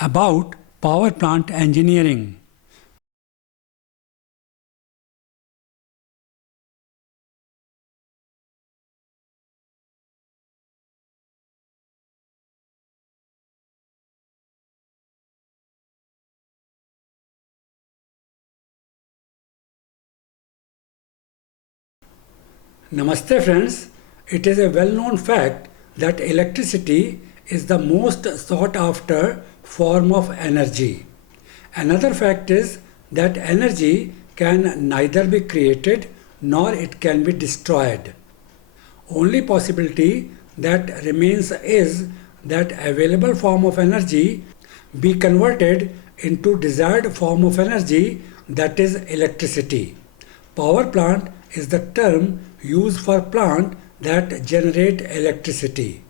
about power plant engineering. Namaste friends, it is a well-known fact that electricity is the most sought after form of energy. Another fact is that energy can neither be created nor it can be destroyed. Only possibility that remains is that available form of energy be converted into desired form of energy, that is electricity. Power plant is the term used for plant that generate electricity.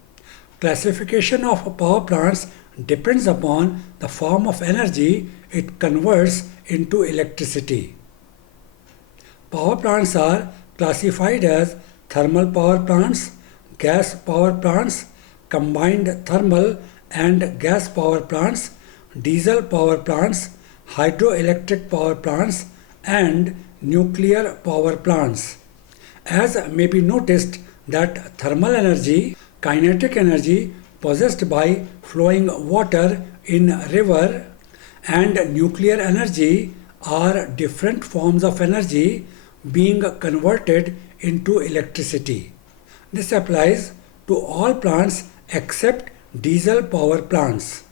Classification of power plants depends upon the form of energy it converts into electricity. Power plants are classified as thermal power plants, gas power plants, combined thermal and gas power plants, diesel power plants, hydroelectric power plants, and nuclear power plants. As may be noticed that thermal energy, kinetic energy possessed by flowing water in river, and nuclear energy are different forms of energy being converted into electricity. This applies to all plants except diesel power plants.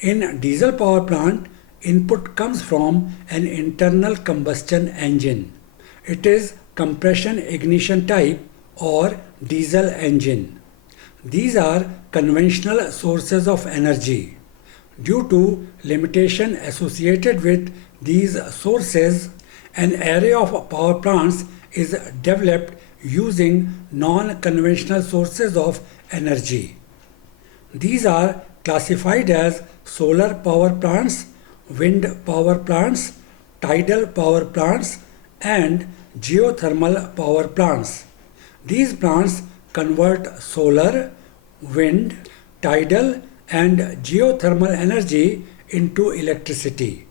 In diesel power plant, input comes from an internal combustion engine. It is compression ignition type or diesel engine. These are conventional sources of energy. Due to limitation associated with these sources, an array of power plants is developed using non-conventional sources of energy. These are classified as solar power plants, wind power plants, tidal power plants, and geothermal power plants. These plants convert solar, wind, tidal, and geothermal energy into electricity.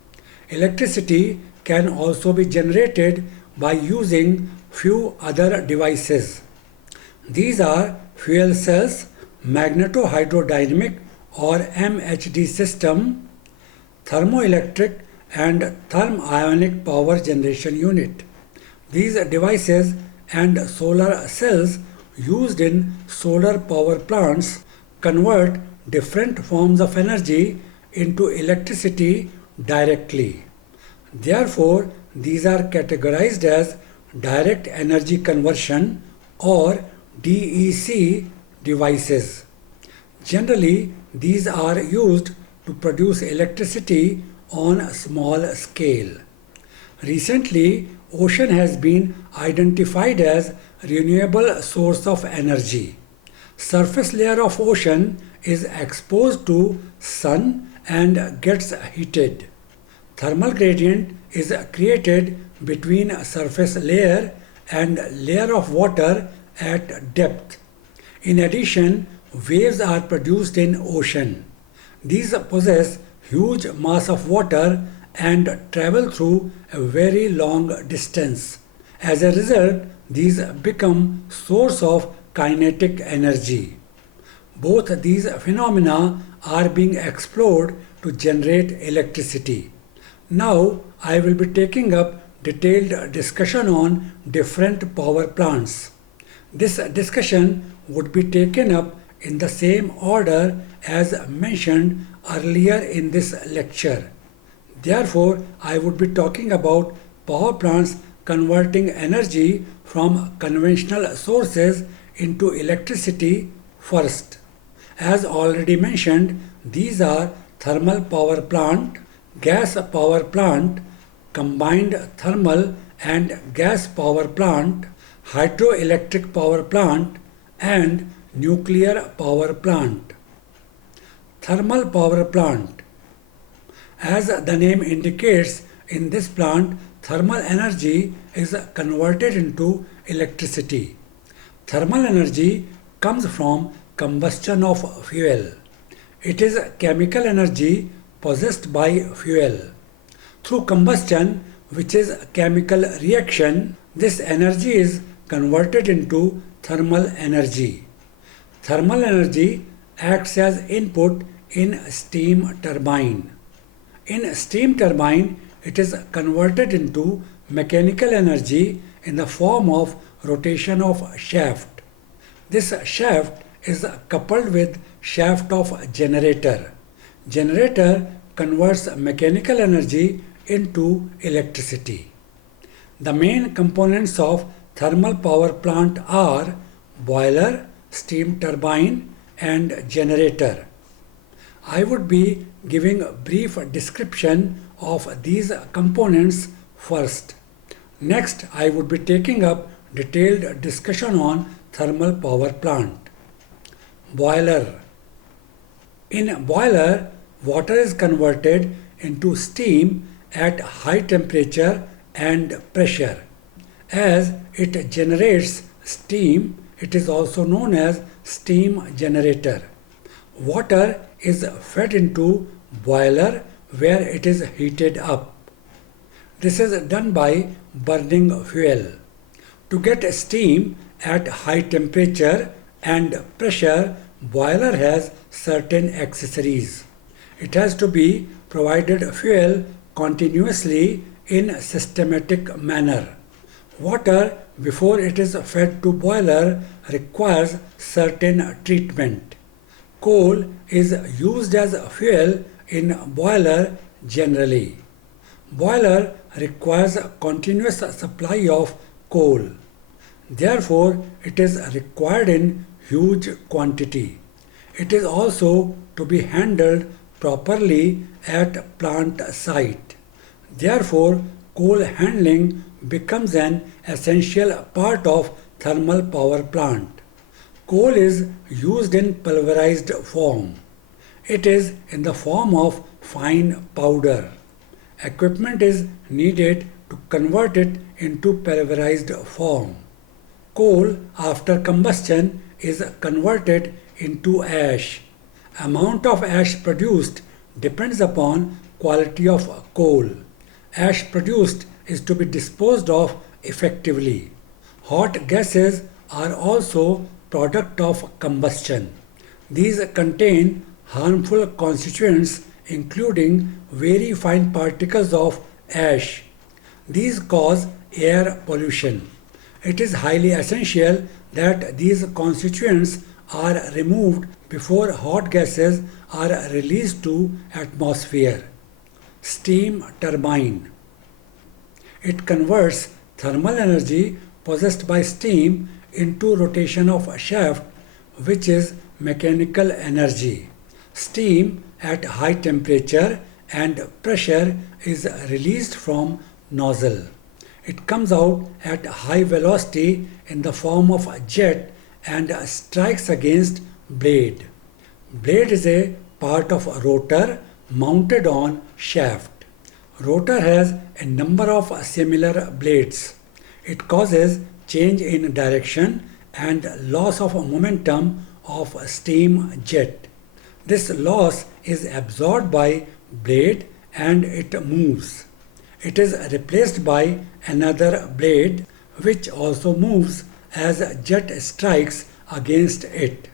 Electricity can also be generated by using few other devices. These are fuel cells, magneto-hydrodynamic or MHD system, thermoelectric and thermionic power generation unit. These devices and solar cells used in solar power plants convert different forms of energy into electricity directly. Therefore, these are categorized as direct energy conversion or DEC devices. Generally, these are used to produce electricity on a small scale. Recently, ocean has been identified as renewable source of energy. Surface layer of ocean is exposed to sun and gets heated. Thermal gradient is created between surface layer and layer of water at depth. In addition, waves are produced in ocean. These possess huge mass of water and travel through a very long distance. As a result, these become source of kinetic energy. Both these phenomena are being explored to generate electricity. Now, I will be taking up detailed discussion on different power plants. This discussion would be taken up in the same order as mentioned earlier in this lecture. Therefore, I would be talking about power plants converting energy from conventional sources into electricity first. As already mentioned, these are thermal power plant, gas power plant, combined thermal and gas power plant, hydroelectric power plant, and nuclear power plant. Thermal power plant. As the name indicates, in this plant, thermal energy is converted into electricity. Thermal energy comes from combustion of fuel. It is chemical energy possessed by fuel. Through combustion, which is a chemical reaction, this energy is converted into thermal energy. Thermal energy acts as input in steam turbine. In steam turbine, it is converted into mechanical energy in the form of rotation of shaft. This shaft is coupled with shaft of generator. Generator converts mechanical energy into electricity. The main components of thermal power plant are boiler, steam turbine and generator. I would be giving a brief description of these components first. Next, I would be taking up detailed discussion on thermal power plant. Boiler. In boiler, water is converted into steam at high temperature and pressure. As it generates steam, it is also known as steam generator. Water is fed into boiler where it is heated up. This is done by burning fuel. To get steam at high temperature and pressure, boiler has certain accessories. It has to be provided fuel continuously in systematic manner. Water before it is fed to boiler requires certain treatment. Coal is used as fuel in boiler generally. Boiler requires a continuous supply of coal. Therefore, it is required in huge quantity. It is also to be handled properly at plant site. Therefore, coal handling becomes an essential part of thermal power plant. Coal is used in pulverized form. It is in the form of fine powder. Equipment is needed to convert it into pulverized form. Coal after combustion is converted into ash. Amount of ash produced depends upon quality of coal. Ash produced is to be disposed of effectively. Hot gases are also product of combustion. These contain harmful constituents including very fine particles of ash. These cause air pollution. It is highly essential that these constituents are removed before hot gases are released to atmosphere. Steam turbine. It converts thermal energy possessed by steam into rotation of shaft, which is mechanical energy. Steam at high temperature and pressure is released from nozzle. It comes out at high velocity in the form of a jet and strikes against blade. Blade is a part of a rotor mounted on shaft. Rotor has a number of similar blades. It causes change in direction and loss of momentum of steam jet. This loss is absorbed by blade and it moves. It is replaced by another blade which also moves as jet strikes against it.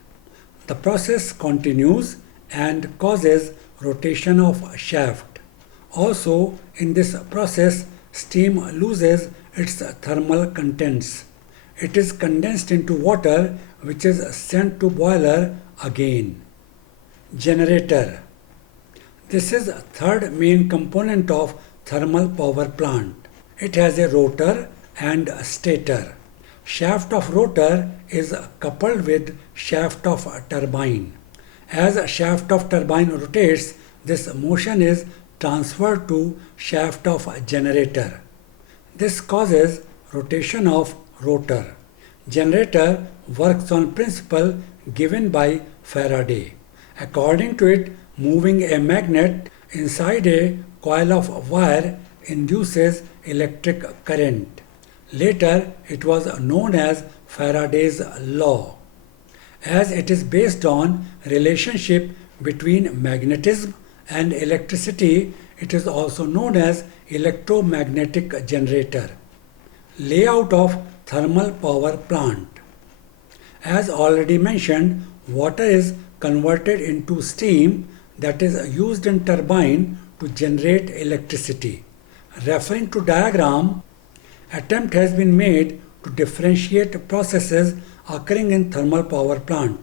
The process continues and causes rotation of shaft. Also, in this process, steam loses its thermal contents. It is condensed into water which is sent to boiler again. Generator. This is the third main component of thermal power plant. It has a rotor and a stator. Shaft of rotor is coupled with shaft of turbine. As shaft of turbine rotates, this motion is transferred to shaft of generator. This causes rotation of rotor. Generator works on principle given by Faraday. According to it, moving a magnet inside a coil of wire induces electric current. Later, it was known as Faraday's law, as it is based on relationship between magnetism and electricity, it is also known as electromagnetic generator. Layout of thermal power plant. As already mentioned, water is converted into steam that is used in turbine to generate electricity. Referring to diagram, attempt has been made to differentiate processes occurring in thermal power plant.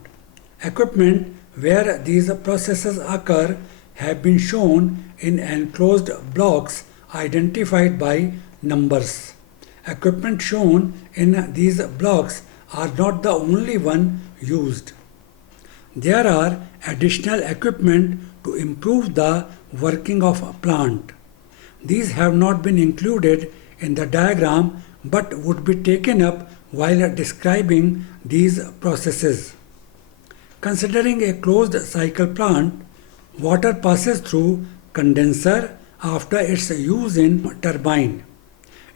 Equipment where these processes occur have been shown in enclosed blocks identified by numbers. Equipment shown in these blocks are not the only one used. There are additional equipment to improve the working of a plant. These have not been included in the diagram but would be taken up while describing these processes. Considering a closed cycle plant, water passes through condenser after its use in turbine.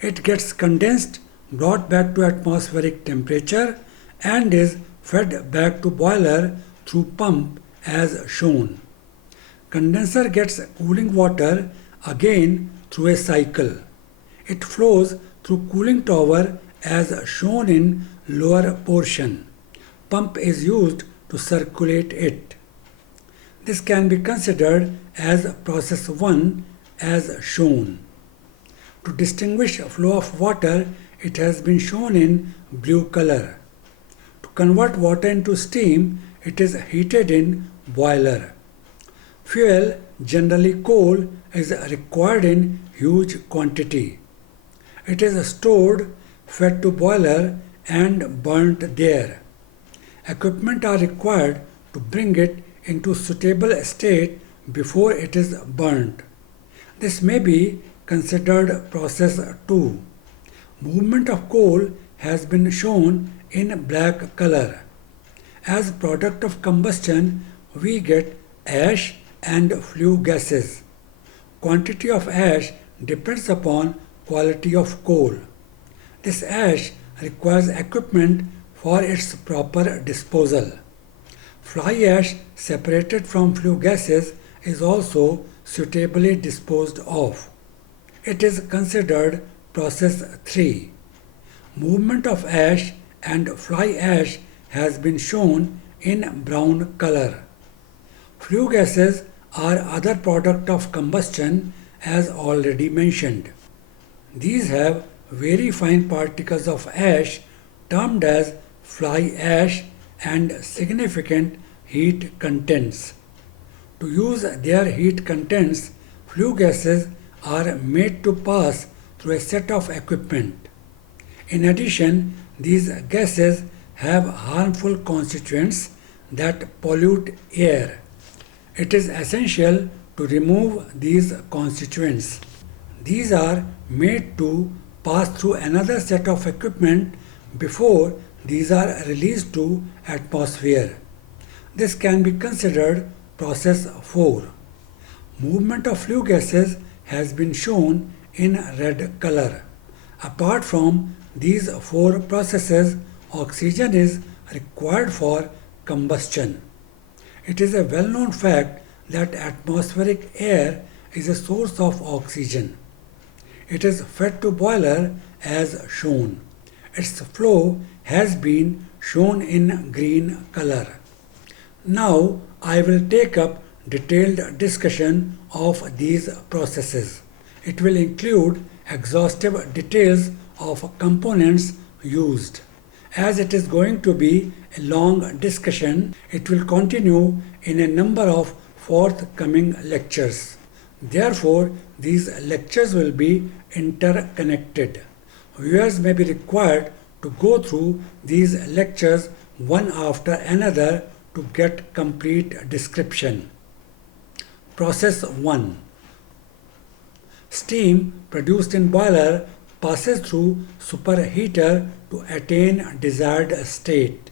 It gets condensed, brought back to atmospheric temperature, and is fed back to boiler through pump as shown. Condenser gets cooling water again through a cycle. It flows through cooling tower as shown in lower portion. Pump is used to circulate it. This can be considered as process 1 as shown. To distinguish flow of water, it has been shown in blue color. To convert water into steam, it is heated in boiler. Fuel, generally coal, is required in huge quantity. It is stored, fed to boiler and burnt there. Equipment are required to bring it into suitable state before it is burnt. This may be considered process 2. Movement of coal has been shown in black color. As product of combustion, we get ash and flue gases. Quantity of ash depends upon quality of coal. This ash requires equipment for its proper disposal. Fly ash separated from flue gases is also suitably disposed of. It is considered process 3. Movement of ash and fly ash has been shown in brown color. Flue gases are other product of combustion as already mentioned. These have very fine particles of ash termed as fly ash and significant heat contents. To use their heat contents, flue gases are made to pass through a set of equipment. In addition, these gases have harmful constituents that pollute air. It is essential to remove these constituents. These are made to pass through another set of equipment before these are released to atmosphere. This can be considered process 4. Movement of flue gases has been shown in red color. Apart from these 4 processes, oxygen is required for combustion. It is a well-known fact that atmospheric air is a source of oxygen. It is fed to boiler as shown. Its flow has been shown in green color. Now I will take up detailed discussion of these processes. It will include exhaustive details of components used. As it is going to be a long discussion, it will continue in a number of forthcoming lectures. Therefore, these lectures will be interconnected. Viewers may be required to go through these lectures one after another to get complete description. Process 1. Steam produced in boiler passes through superheater to attain desired state.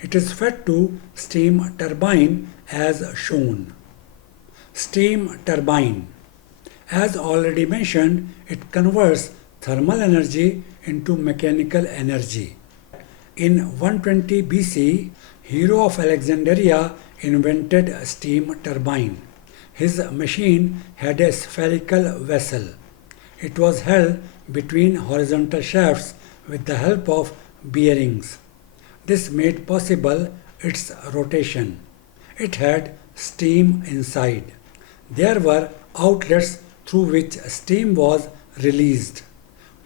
It is fed to steam turbine as shown. Steam turbine. As already mentioned, it converts thermal energy into mechanical energy. In 120 BC, Hero of Alexandria invented steam turbine. His machine had a spherical vessel. It was held between horizontal shafts with the help of bearings. This made possible its rotation. It had steam inside. There were outlets through which steam was released.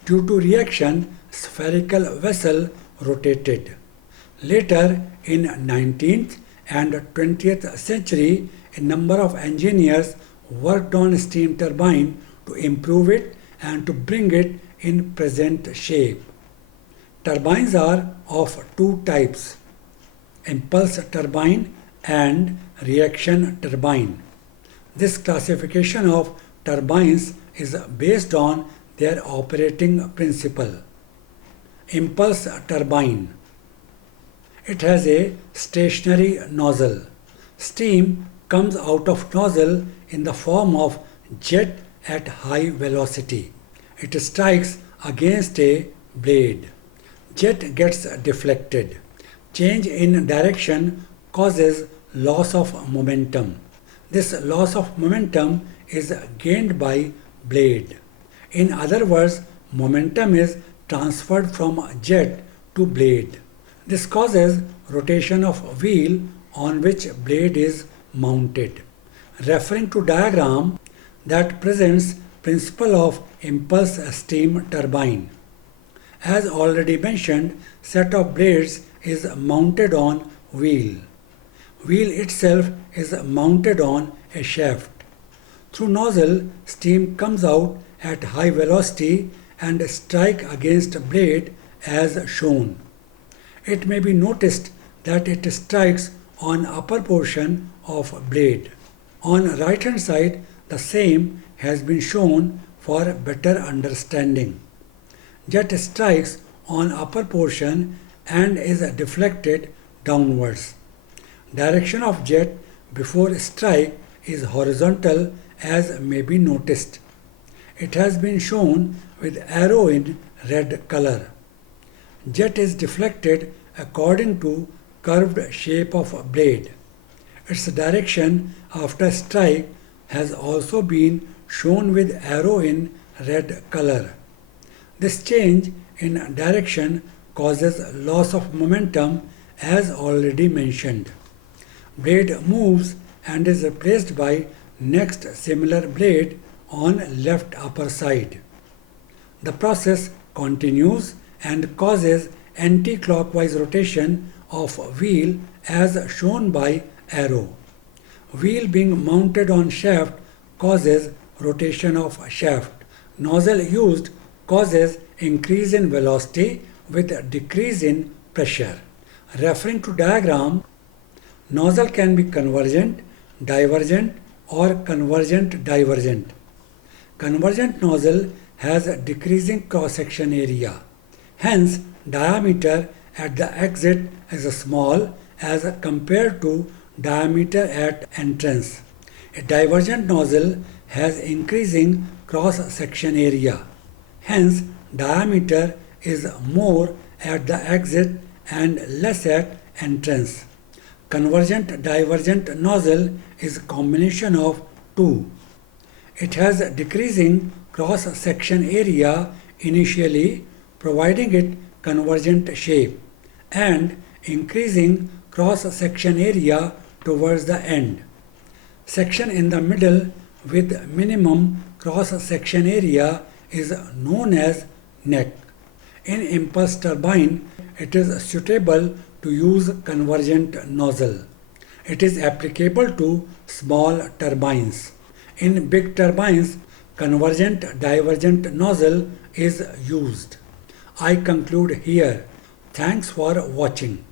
Due to reaction, spherical vessel rotated. Later in 19th and 20th century, a number of engineers worked on steam turbine to improve it and to bring it in present shape. Turbines are of two types: impulse turbine and reaction turbine. This classification of turbines is based on their operating principle. Impulse turbine. It has a stationary nozzle. Steam comes out of nozzle in the form of jet at high velocity. It strikes against a blade. Jet gets deflected. Change in direction causes loss of momentum. This loss of momentum is gained by blade. In other words, momentum is transferred from jet to blade. This causes rotation of wheel on which blade is mounted. Referring to diagram that presents principle of impulse steam turbine. As already mentioned, set of blades is mounted on wheel. Wheel itself is mounted on a shaft. Through nozzle, steam comes out at high velocity and strike against blade as shown. It may be noticed that it strikes on upper portion of blade. On right hand side, the same has been shown for better understanding. Jet strikes on upper portion and is deflected downwards. Direction of jet before strike is horizontal, as may be noticed. It has been shown with arrow in red color. Jet is deflected according to curved shape of blade. Its direction after strike has also been shown with arrow in red color. This change in direction causes loss of momentum as already mentioned. Blade moves and is replaced by next similar blade on left upper side. The process continues and causes anti-clockwise rotation of wheel as shown by arrow. Wheel being mounted on shaft causes rotation of shaft. Nozzle used causes increase in velocity with decrease in pressure. Referring to diagram, nozzle can be convergent, divergent or convergent-divergent. Convergent nozzle has a decreasing cross-section area. Hence, diameter at the exit is small as compared to diameter at entrance. A divergent nozzle has increasing cross-section area. Hence, diameter is more at the exit and less at entrance. Convergent-divergent nozzle is a combination of two. It has decreasing cross-section area initially, providing it convergent shape, and increasing cross-section area towards the end. Section in the middle with minimum cross-section area is known as neck. In impulse turbine, it is suitable to use convergent nozzle. It is applicable to small turbines. In big turbines, convergent-divergent nozzle is used. I conclude here. Thanks for watching.